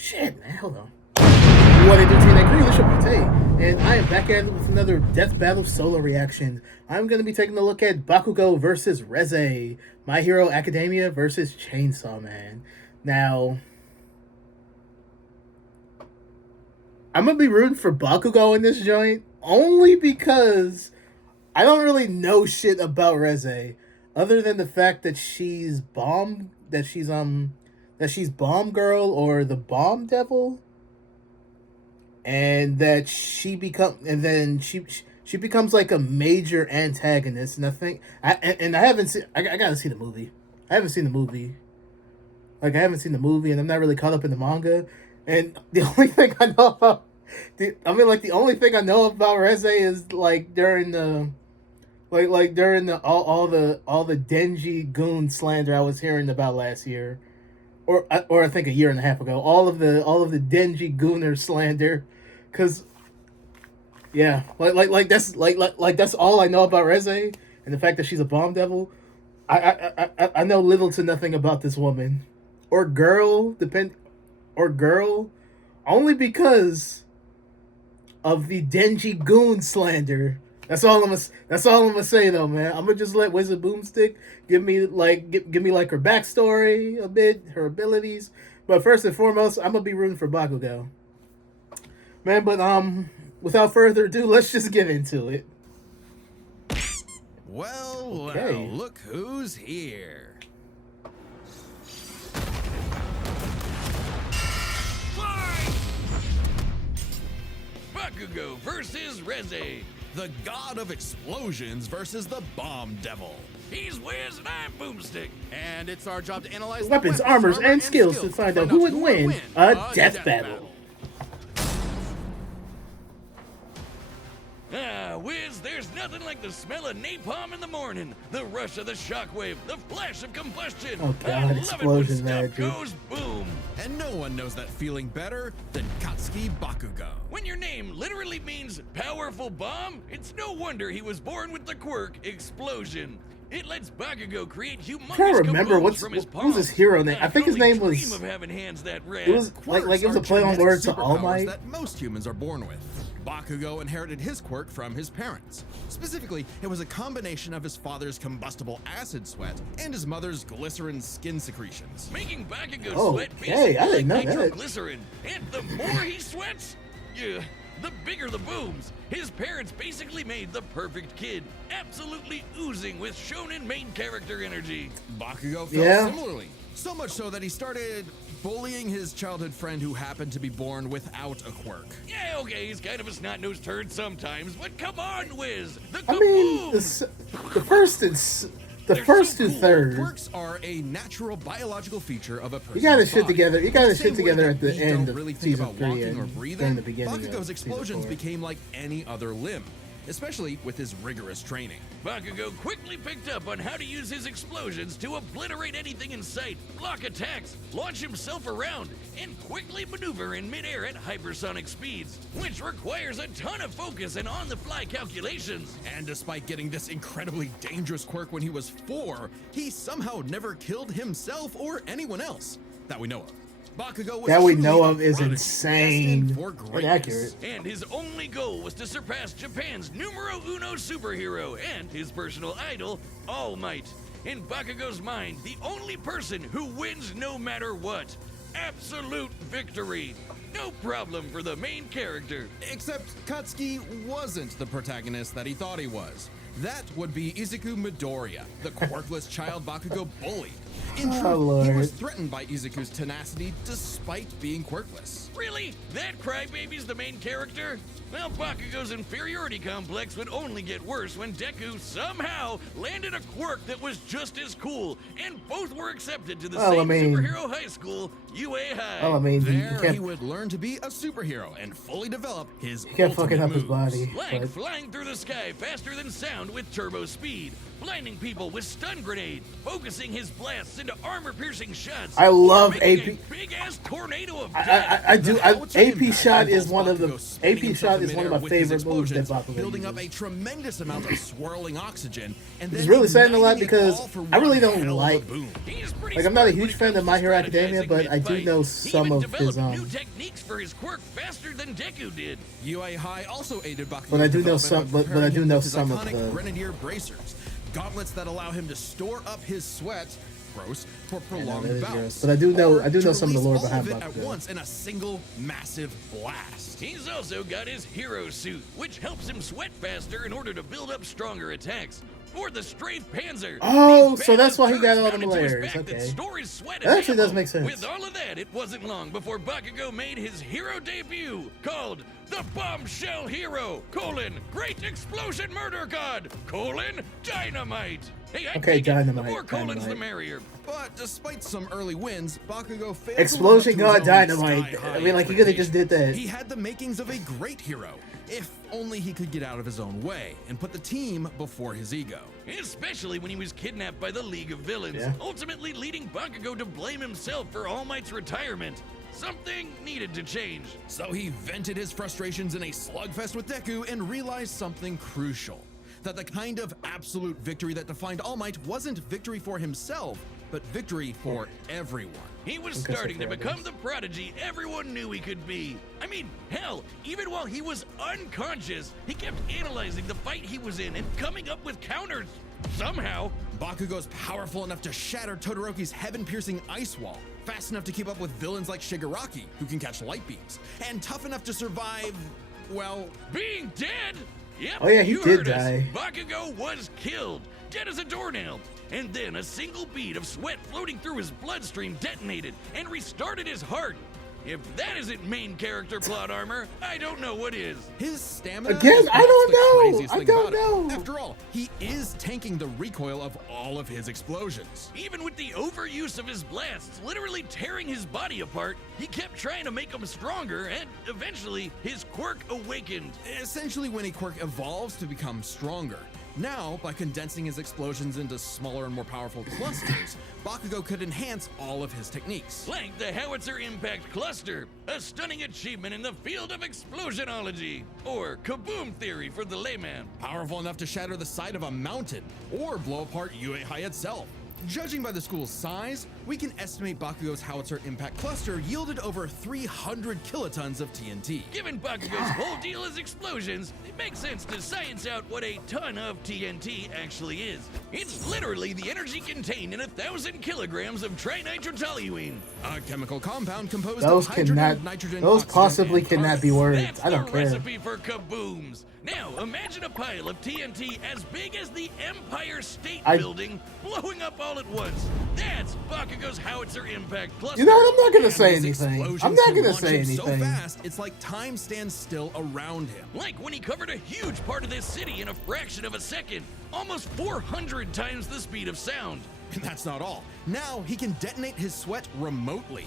Shit, man, hold on. What I do to that crew, this should be Tay, and I am back at it with another Death Battle solo reaction. I'm going to be taking a look at Bakugo versus REZE, My Hero Academia versus Chainsaw Man. Now, I'm going to be rooting for Bakugo in this joint, only because I don't really know shit about REZE, other than the fact that she's Bomb Girl or the Bomb Devil, and that she becomes like a major antagonist. And I haven't seen. I gotta see the movie. I haven't seen the movie. Like, I haven't seen the movie, and I'm not really caught up in the manga. And the only thing I know about, the only thing I know about REZE is like during the all the Denji goon slander I was hearing about last year, or I think a year and a half ago. All of the Denji gooner slander, because that's all I know about REZE, and the fact that she's a bomb devil. I know little to nothing about this woman or girl, only because of the Denji goon slander. That's all I'm gonna say though, man. I'm gonna just let Wizard Boomstick give me like her backstory a bit, her abilities. But first and foremost, I'm gonna be rooting for Bakugo, man. But without further ado, let's just get into it. Well, Okay. well, look who's here. Fight! Bakugo versus REZE. The god of explosions versus the bomb devil. He's Wiz and I'm Boomstick. And it's our job to analyze the Weapons, armors, and skills to find out who would win a death battle. Ah, Wiz, there's nothing like the smell of napalm in the morning, the rush of the shockwave, the flash of combustion. Oh I god, love explosion it when magic. stuff goes boom. And no one knows that feeling better than Katsuki Bakugo. When your name literally means powerful bomb, it's no wonder he was born with the quirk explosion. It lets Bakugo create humongous I can't remember kabooms from his what was palms. his hero name. I think his name was. Dream of having hands that red. It was like it was a play on words to All Superpowers Might. that most humans are born with. Bakugo inherited his quirk from his parents. Specifically, it was a combination of his father's combustible acid sweat and his mother's glycerin skin secretions. Making Bakugo sweat Okay, I didn't know like that. nitroglycerin. And the more he sweats, yeah, the bigger the booms. His parents basically made the perfect kid, absolutely oozing with shonen main character energy. Bakugo felt Yeah. similarly. So much so that he started bullying his childhood friend who happened to be born without a quirk. Yeah, okay, he's kind of a snot-nosed turd sometimes, but come on, Wiz! The I mean, kaboom! the first They're first so to cool. third. Quirks are a natural biological feature of a person's You got his shit body. together. You got his The shit same way together that at the we end don't of really think season about 3 walking and or during breathing. the beginning of Bakugo's season explosions 4. became like any other limb, especially with his rigorous training. Bakugo quickly picked up on how to use his explosions to obliterate anything in sight, block attacks, launch himself around, and quickly maneuver in midair at hypersonic speeds, which requires a ton of focus and on-the-fly calculations. And despite getting this incredibly dangerous quirk when he was 4, he somehow never killed himself or anyone else that we know of. Bakugo was That we truly know a of is prodigy, insane. destined for greatness. Inaccurate. And his only goal was to surpass Japan's numero uno superhero and his personal idol, All Might. In Bakugo's mind, the only person who wins no matter what. Absolute victory. No problem for the main character. Except Katsuki wasn't the protagonist that he thought he was. That would be Izuku Midoriya, the quirkless child Bakugo bullied. In truth, Oh, he Lord. was threatened by Izuku's tenacity despite being quirkless. Really? That crybaby's the main character? Well, Bakugo's inferiority complex would only get worse when Deku somehow landed a quirk that was just as cool, and both were accepted to the Well, same I mean- superhero high school, UA High. Well, I mean, you There, can't. he would learn learn to be a superhero and fully develop his He kept fucking up his ultimate moves. body. Like But flying through the sky faster than sound with turbo speed, blinding people with stun grenade, focusing his blasts into armor-piercing shots. I love making AP. a big-ass tornado of death. I do. Howitzer AP impact shot is involves one of the Bakugo spinning AP himself shot in is one of midair my with his favorite moves that explosions, Bakugo building up a uses. tremendous amount of swirling oxygen, and It's then really saying a lot igniting it because all for I really one don't hell of a like- boom. He's pretty Like, I'm not a smart when huge it fan comes of My to Hero Academia, strategizing but I do mid-fight. know He some even of his developed new techniques for his quirk faster than Deku did. UA High also aided Bakugo's But I do know development some- by but I do preparing him know with his some of iconic the- Grenadier bracers, gauntlets that allow him to store up his sweat, gross, for prolonged that is bouts. gross. But I do know- or I do to know some of the release lore all behind of it at Bakugo. once in a single massive blast. He's also got his hero suit, which helps him sweat faster in order to build up stronger attacks. Or the Strafe Panzer. Oh, These so that's why he badass got all turrets them mounted to his layers, back that okay. store his sweat That as actually does ammo. make sense. With all of that, it wasn't long before Bakugo made his hero debut, called the Bombshell Hero, Great Explosion Murder God, Dynamite. Hey, I Okay, take it. Dynamite, The more colons, Dynamite. the merrier. But despite some early wins, Bakugo failed Explosion to live up to God his own Dynamite. sky-high I mean, like, he could have just did that. He had the makings of a great hero, if only he could get out of his own way and put the team before his ego. Especially when he was kidnapped by the League of Villains, Yeah. ultimately leading Bakugo to blame himself for All Might's retirement. Something needed to change. So he vented his frustrations in a slugfest with Deku and realized something crucial. That the kind of absolute victory that defined All Might wasn't victory for himself, but victory for everyone. He was Because starting to of become the prodigy everyone knew he could be. I mean, hell, even while he was unconscious, he kept analyzing the fight he was in and coming up with counters. Somehow, Bakugo's powerful enough to shatter Todoroki's heaven-piercing ice wall, fast enough to keep up with villains like Shigaraki, who can catch light beams, and tough enough to survive, well, being dead? Yep, Oh, yeah, he you did heard us. die. Bakugo was killed, dead as a doornail. And then a single bead of sweat floating through his bloodstream detonated and restarted his heart. If that isn't main character plot armor, I don't know what is. his stamina Again, is I perhaps don't the know. craziest I thing don't about it. know. After all, he is tanking the recoil of all of his explosions. Even with the overuse of his blasts literally tearing his body apart, he kept trying to make him stronger, and eventually his quirk awakened. Essentially, when a quirk evolves to become stronger. Now, by condensing his explosions into smaller and more powerful clusters, Bakugo could enhance all of his techniques. Like the Howitzer Impact Cluster, a stunning achievement in the field of explosionology, or kaboom theory for the layman. Powerful enough to shatter the side of a mountain or blow apart UA High itself. Judging by the school's size, we can estimate Bakugo's Howitzer Impact Cluster yielded over 300 kilotons of TNT. Given Bakugo's whole deal is explosions, it makes sense to science out what a ton of TNT actually is. It's literally the energy contained in 1,000 kilograms of trinitrotoluene. A chemical compound composed Those of hydrogen, cannot- nitrogen, those oxygen, possibly and cannot carbon. be words. That's I don't the care. recipe for kabooms. Now, imagine a pile of TNT as big as the Empire State Building blowing up all at once. That's Bakugo's Howitzer Impact Cluster. You know what? I'm not gonna And say his anything. explosions I'm not can gonna launch say him so anything. fast, it's like time stands still around him. Like when he covered a huge part of this city in a fraction of a second, almost 400 times the speed of sound. And that's not all. Now he can detonate his sweat remotely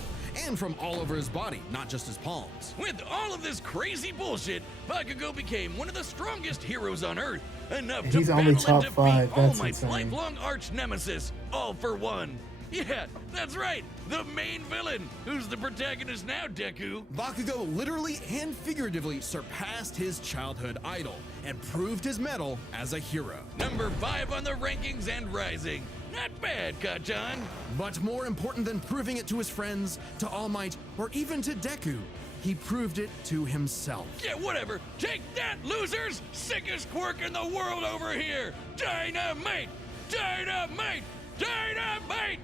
and from all over his body, not just his palms. With all of this crazy bullshit, Bakugo became one of the strongest heroes on Earth, enough And to he's only battle and top defeat 5. All That's Might's insane. lifelong arch nemesis, All for One. Yeah, that's right, the main villain, who's the protagonist now, Deku. Bakugo literally and figuratively surpassed his childhood idol and proved his mettle as a hero. Number 5 on the rankings and rising. Not bad, Kachan. But more important than proving it to his friends, to All Might, or even to Deku, he proved it to himself. Yeah, whatever. Take that, losers! Sickest quirk in the world over here! Dynamite! Dynamite! Dynamite!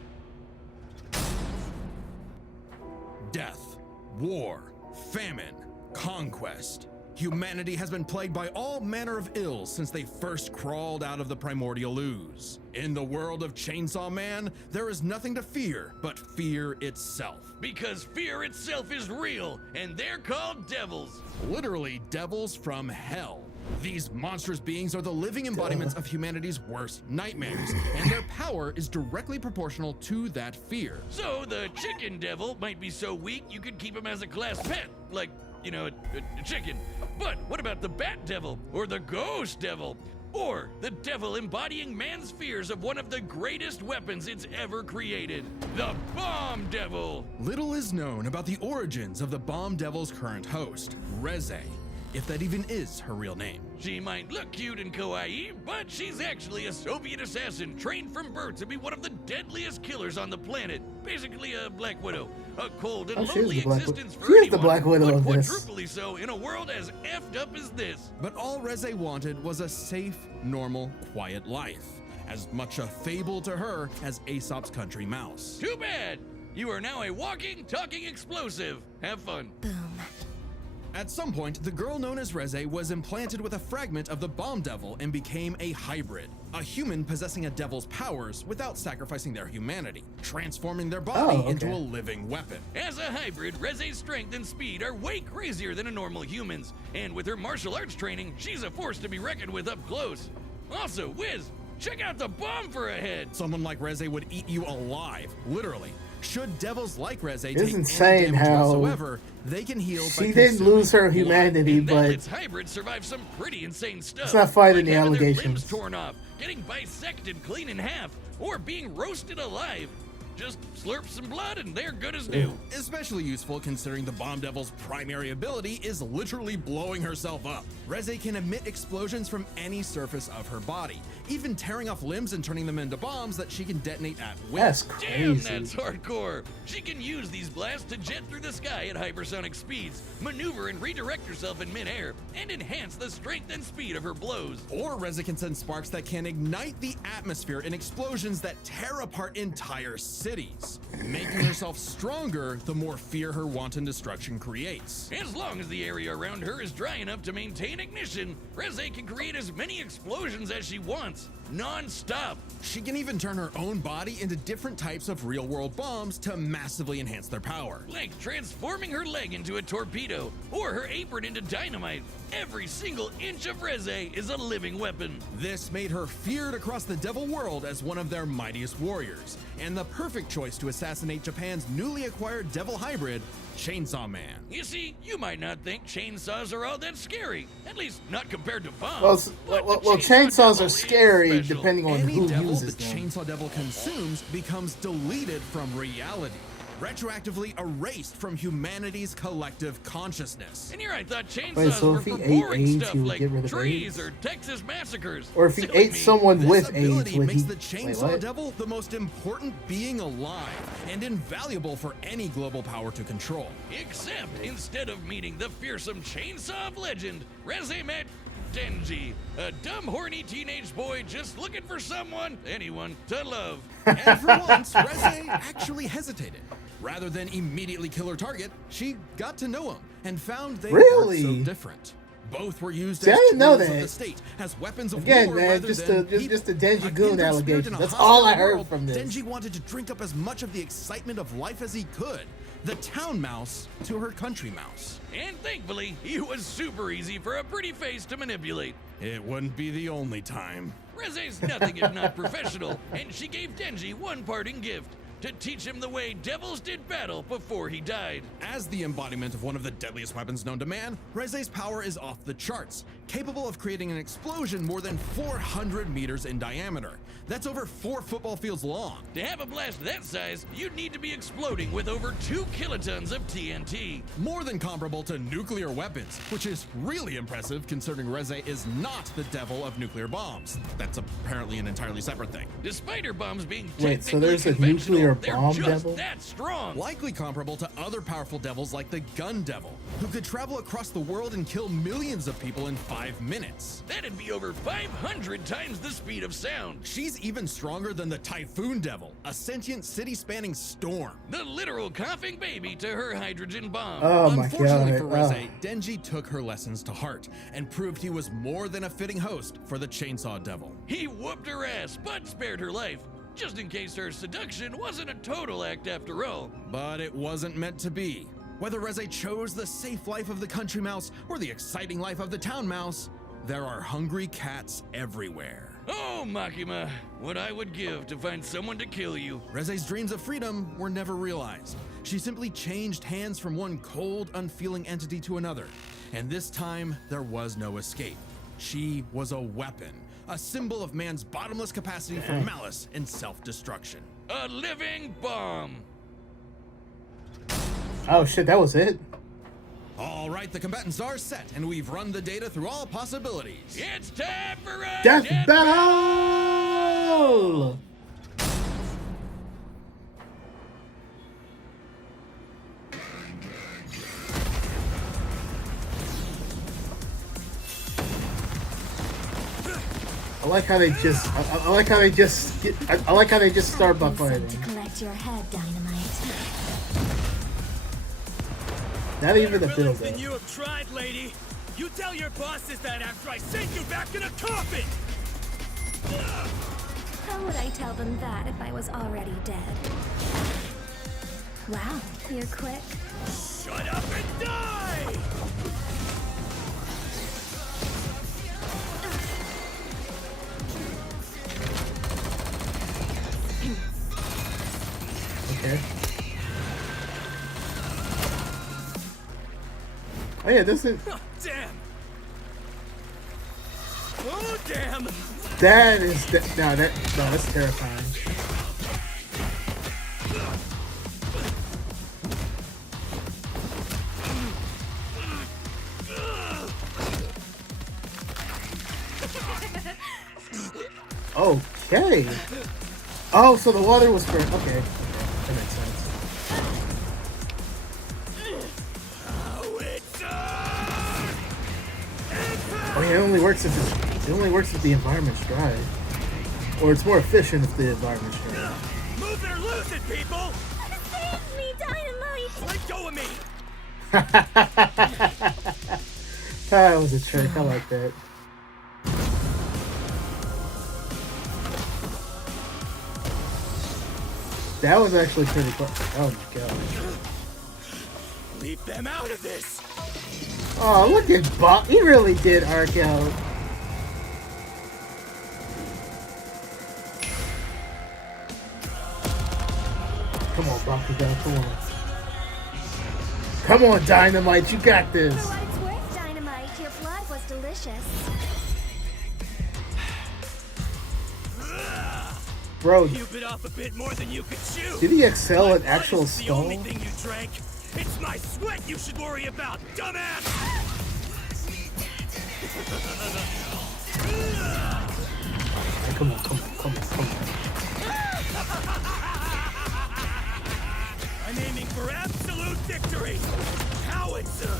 Death, war, famine, conquest. Humanity has been plagued by all manner of ills since they first crawled out of the primordial ooze. In the world of Chainsaw Man, there is nothing to fear but fear itself. Because fear itself is real, and they're called devils. Literally devils from hell. These monstrous beings are the living embodiments of humanity's worst nightmares, and their power is directly proportional to that fear. So the chicken devil might be so weak you could keep him as a class pet, like, you know, a chicken. But what about the bat devil, or the ghost devil, or the devil embodying man's fears of one of the greatest weapons it's ever created, the bomb devil? Little is known about the origins of the bomb devil's current host, REZE, if that even is her real name. She might look cute and kawaii, but she's actually a Soviet assassin trained from birth to be one of the deadliest killers on the planet. Basically a Black Widow. A cold and lonely existence for anyone, the Black Widow but of this. quadruply so in a world as effed up as this. But all REZE wanted was a safe, normal, quiet life. As much a fable to her as Aesop's country mouse. Too bad! You are now a walking, talking explosive. Have fun. Boom. At some point, the girl known as REZE was implanted with a fragment of the bomb devil and became a hybrid. A human possessing a devil's powers without sacrificing their humanity, transforming their body into a living weapon. As a hybrid, REZE's strength and speed are way crazier than a normal human's. And with her martial arts training, she's a force to be reckoned with up close. Also, Wiz, check out the bomb for a head. Someone like REZE would eat you alive, literally. Should devils like REZE take It's any insane damage how whatsoever, they can heal by she didn't consuming lose her blood. humanity, And that but lets hybrids survive some pretty insane stuff. Let's not fight like any having their allegations. limbs torn off, getting bisected clean in half, or being roasted alive. Just slurp some blood and they're good as new. Especially useful considering the bomb devil's primary ability is literally blowing herself up. REZE can emit explosions from any surface of her body, even tearing off limbs and turning them into bombs that she can detonate at will. that's Damn, crazy. that's hardcore. She can use these blasts to jet through the sky at hypersonic speeds, maneuver and redirect herself in midair, and enhance the strength and speed of her blows. Or REZE can send sparks that can ignite the atmosphere in explosions that tear apart entire cities, making herself stronger the more fear her wanton destruction creates. As long as the area around her is dry enough to maintain ignition, REZE can create as many explosions as she wants, non-stop. She can even turn her own body into different types of real-world bombs to massively enhance their power. Like transforming her leg into a torpedo, or her apron into dynamite. Every single inch of REZE is a living weapon. This made her feared across the devil world as one of their mightiest warriors, and the perfect choice to assassinate Japan's newly acquired devil hybrid, Chainsaw Man. You see, you might not think chainsaws are all that scary, at least not compared to bombs. Well, but the chainsaws devil are is scary special. depending on Any who devil uses the them. Chainsaw Devil consumes becomes deleted from reality, retroactively erased from humanity's collective consciousness. And here I thought chainsaws Wait, so were if he for ate boring AIDS, stuff he would like get rid of trees AIDS? or Texas massacres. Or if he Silly ate me. someone This with ability AIDS, would makes he? the Wait, Chainsaw what? Devil the most important being alive and invaluable for any global power to control. Except instead of meeting the fearsome chainsaw of legend, REZE met Denji, a dumb, horny teenage boy just looking for anyone, to love. And for once, REZE actually hesitated. Rather than immediately kill her target, she got to know him and found they Really? weren't so different. Both were used See, I as didn't know tools of that. the state, as weapons of Again, war man, rather just than the people. Denji A Goon kindred spirit allegation. in a That's hostile all I heard world, from this. Denji wanted to drink up as much of the excitement of life as he could. The town mouse to her country mouse. And thankfully, he was super easy for a pretty face to manipulate. It wouldn't be the only time. REZE's nothing if not professional, and she gave Denji one parting gift. To teach him the way devils did battle before he died. As the embodiment of one of the deadliest weapons known to man, REZE's power is off the charts, capable of creating an explosion more than 400 meters in diameter. That's over 4 football fields long. To have a blast that size, you'd need to be exploding with over 2 kilotons of TNT. More than comparable to nuclear weapons, which is really impressive considering REZE is not the devil of nuclear bombs. That's apparently an entirely separate thing. Despite her bombs being Wait, so technically there's a conventional, nuclear they're bomb just devil? that strong. Likely comparable to other powerful devils like the Gun Devil, who could travel across the world and kill millions of people in 5 minutes. That'd be over 500 times the speed of sound. She's even stronger than the Typhoon Devil, a sentient city-spanning storm. The literal coughing baby to her hydrogen bomb. Oh my Unfortunately god. for REZE, Denji took her lessons to heart and proved he was more than a fitting host for the Chainsaw Devil. He whooped her ass, but spared her life. Just in case her seduction wasn't a total act after all. But it wasn't meant to be. Whether REZE chose the safe life of the country mouse or the exciting life of the town mouse, there are hungry cats everywhere. Oh, Makima, what I would give to find someone to kill you. REZE's dreams of freedom were never realized. She simply changed hands from one cold, unfeeling entity to another. And this time, there was no escape. She was a weapon, a symbol of man's bottomless capacity for malice and self-destruction. A living bomb. Oh shit, that was it? All right, the combatants are set, and we've run the data through all possibilities. It's time for a Death battle! I like how they just. I like how they just. I like how they just start by fighting. To collect your head, Dynamite. Not even the Better build villains than up. you have tried, lady. You tell your bosses that after I send you back in a coffin. How would I tell them that if I was already dead? Wow, you're quick. Shut up and die! Okay. Oh yeah, this is. Oh, damn! Oh, damn! That is. No, that's terrifying. Okay. Oh, so the water was for. Okay. That makes sense. Oh, yeah, it only works if the environment's dry, or it's more efficient if the environment's dry. Move it or lose it, people! Save me, Dynamite! Let go of me! That was a trick. I like that. That was actually pretty cool. Oh my god. Leave them out of this! Oh, look at Bob. He really did arc out. Come on, Bakugo. Come on. Come on, Dynamite. You got For this. what it's worth, Dynamite, your blood was delicious. Bro, You bit off a bit more than you could chew! did he excel My at blood actual isn't the skull? only thing you drank! It's my sweat you should worry about, dumbass! Hey, come on. I'm aiming for absolute victory! Howitzer!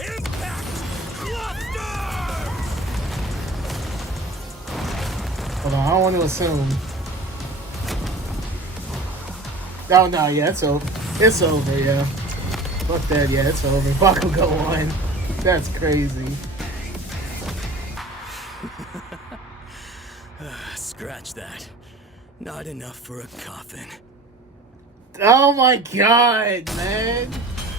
Impact! Cluster! Hold on, I don't want to assume. Oh no, yeah, it's over. It's over, yeah. Fuck that, yeah, it's over. Bakugo won. That's crazy. Scratch that. Not enough for a coffin. Oh my god, man.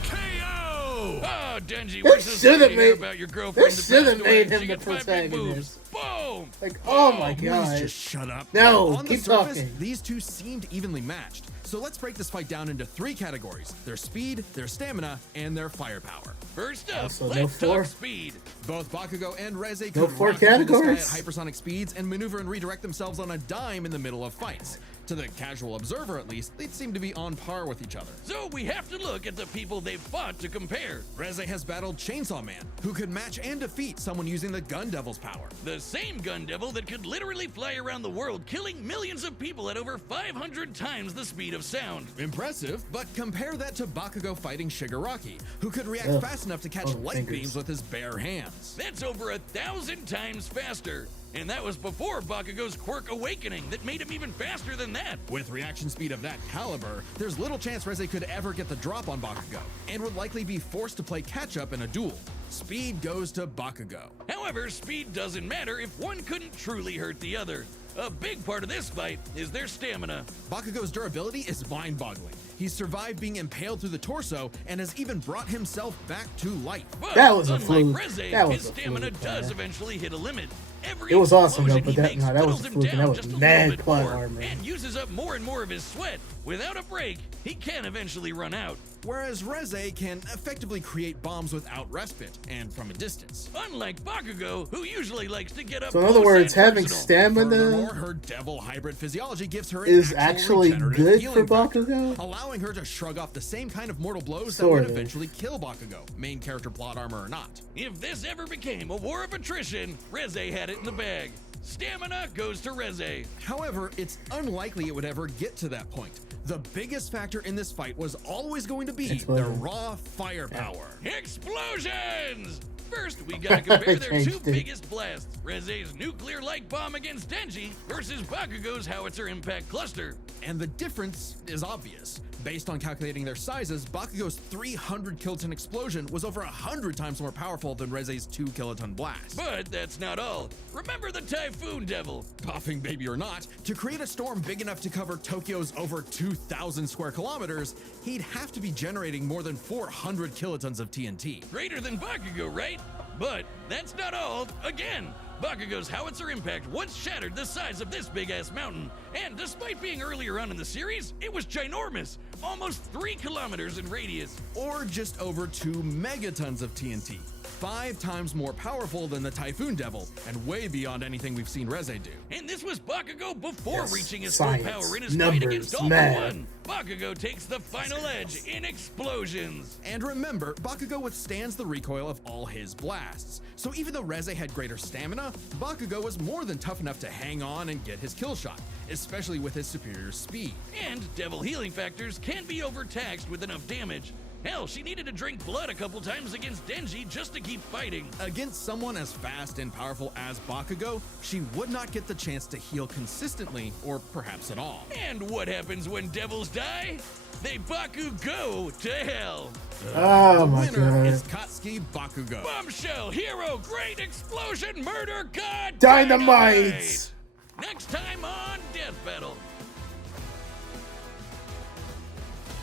KO! Oh, Denji, They what's this should've lady here made- about your girlfriend they that should've passed away? made him She the gets 5 big protagonist. boobs. Boom! Like, oh my Please god. just shut up. No, On keep the surface, talking. these two seemed evenly matched. So let's break this fight down into 3 categories: their speed, their stamina, and their firepower. First up, Also, no let's four. talk speed. Both Bakugo and REZE No could 4 rocket through the sky categories? at hypersonic speeds and maneuver and redirect themselves on a dime in the middle of fights. To the casual observer, at least, they'd seem to be on par with each other. So we have to look at the people they've fought to compare. REZE has battled Chainsaw Man, who could match and defeat someone using the Gun Devil's power. The same gun devil that could literally fly around the world, killing millions of people at over 500 times the speed of sound. Impressive, but compare that to Bakugo fighting Shigaraki, who could react Ugh. fast enough to catch Oh, light fingers. beams with his bare hands. That's over 1,000 times faster. And that was before Bakugo's quirk awakening that made him even faster than that. With reaction speed of that caliber, there's little chance REZE could ever get the drop on Bakugo, and would likely be forced to play catch-up in a duel. Speed goes to Bakugo. However, speed doesn't matter if one couldn't truly hurt the other. A big part of this fight is their stamina. Bakugo's durability is mind-boggling. He's survived being impaled through the torso and has even brought himself back to life. But That was a unlike fluke. REZE, That was his a stamina fluke, does man. eventually hit a limit. Every It was awesome though, explosion but he that makes no, that was whittles a him fluke, and down that was just a mad little bit plot more, armor. and uses up more and more of his sweat. Without a break, he can eventually run out. Whereas REZE can effectively create bombs without respite and from a distance. Unlike Bakugo, who usually likes to get up So in other close words, and having personal. Furthermore, stamina her devil hybrid physiology gives her an is actual actually regenerative good for healing factor, Bakugo. allowing her to shrug off the same kind of mortal blows that Sort would of. eventually kill Bakugo, main character plot armor or not. If this ever became a war of attrition, REZE had it in the bag. Stamina goes to REZE. However, it's unlikely it would ever get to that point. The biggest factor in this fight was always going to be the Explosion. raw firepower. Explosions! First, we gotta compare their two Changed it. biggest blasts. REZE's nuclear-like bomb against Denji versus Bakugo's howitzer impact cluster. And the difference is obvious. Based on calculating their sizes, Bakugo's 300 kiloton explosion was over 100 times more powerful than REZE's 2 kiloton blast. But that's not all. Remember the Typhoon Devil? Coughing baby or not, to create a storm big enough to cover Tokyo's over 2,000 square kilometers, he'd have to be generating more than 400 kilotons of TNT. Greater than Bakugo, right? But that's not all. Again, Bakugo's howitzer impact once shattered the size of this big-ass mountain. And despite being earlier on in the series, it was ginormous. Almost 3 kilometers in radius. Or just over 2 megatons of TNT. 5 times more powerful than the Typhoon Devil, and way beyond anything we've seen REZE do. And this was Bakugo before Yes, reaching his science, full power in his numbers, fight against All math. For One. Bakugo takes the final edge in explosions. And remember, Bakugo withstands the recoil of all his blasts. So even though REZE had greater stamina, Bakugo was more than tough enough to hang on and get his kill shot, especially with his superior speed. And devil healing factors can't be overtaxed with enough damage. Hell, she needed to drink blood a couple times against Denji just to keep fighting. Against someone as fast and powerful as Bakugo, she would not get the chance to heal consistently, or perhaps at all. And what happens when devils die? They Bakugo to hell. Oh my Winner god. is Katsuki Bakugo. Bombshell, hero, great explosion, murder, god, Dynamite! Next time on Death Battle.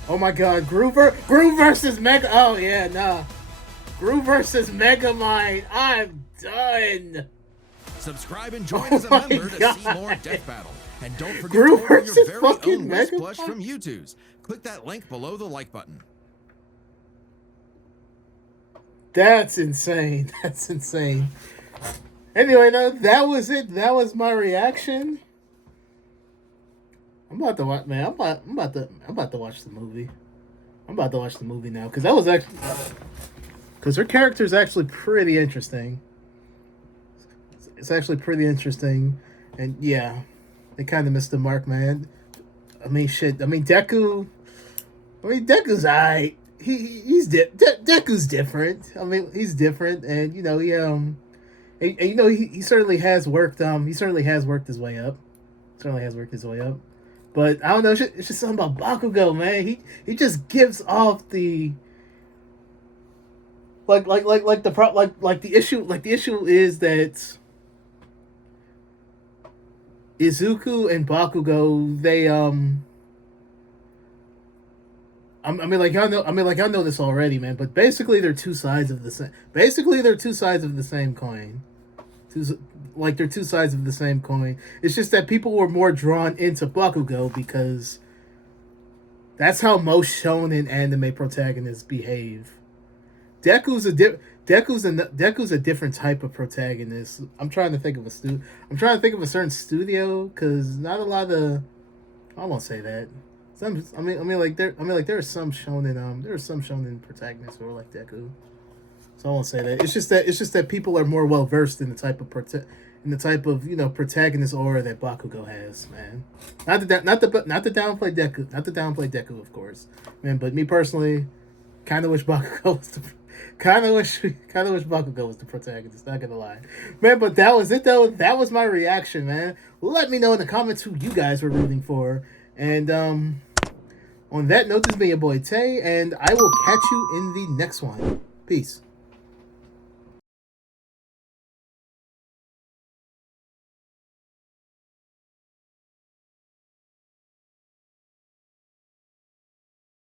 Oh my god, Groove versus Mega. Oh yeah, nah. Groove versus Megamind. I'm done. Subscribe and join as a Oh my member to see God. more Death Battle. And don't forget Groove to order your versus very fucking own West Mega Plush from YouTube's. Click that link below the like button. That's insane. That's insane. Anyway, no, that was it. That was my reaction. I'm about to watch, man. I'm about to watch the movie. I'm about to watch the movie now because that was actually because her character is actually pretty interesting. It's actually pretty interesting, and yeah, they kind of missed the mark, man. I mean, shit. I mean, Deku. Deku's alright. Deku's different. I mean, he's different, and you know he certainly has worked. He certainly has worked his way up. But I don't know. It's just something about Bakugo, man. He just gives off the the issue is that Izuku and Bakugo, they I mean, y'all know this already, man. But basically, they're two sides of the same. Basically, they're two sides of the same coin. They're two sides of the same coin. It's just that people were more drawn into Bakugo because that's how most shonen anime protagonists behave. Deku's a different type of protagonist. I'm trying to think of a certain studio because not a lot of. I won't say that. There are some shonen protagonists who are like Deku. So I won't say that. It's just that people are more well versed in the type of protagonist aura that Bakugo has, man. Not to downplay Deku, of course, man. But me personally, kind of wish Bakugo was the protagonist. Not gonna lie, man. But that was it, though. That was my reaction, man. Let me know in the comments who you guys were rooting for, and on that note, this has been your boy Tay, and I will catch you in the next one. Peace.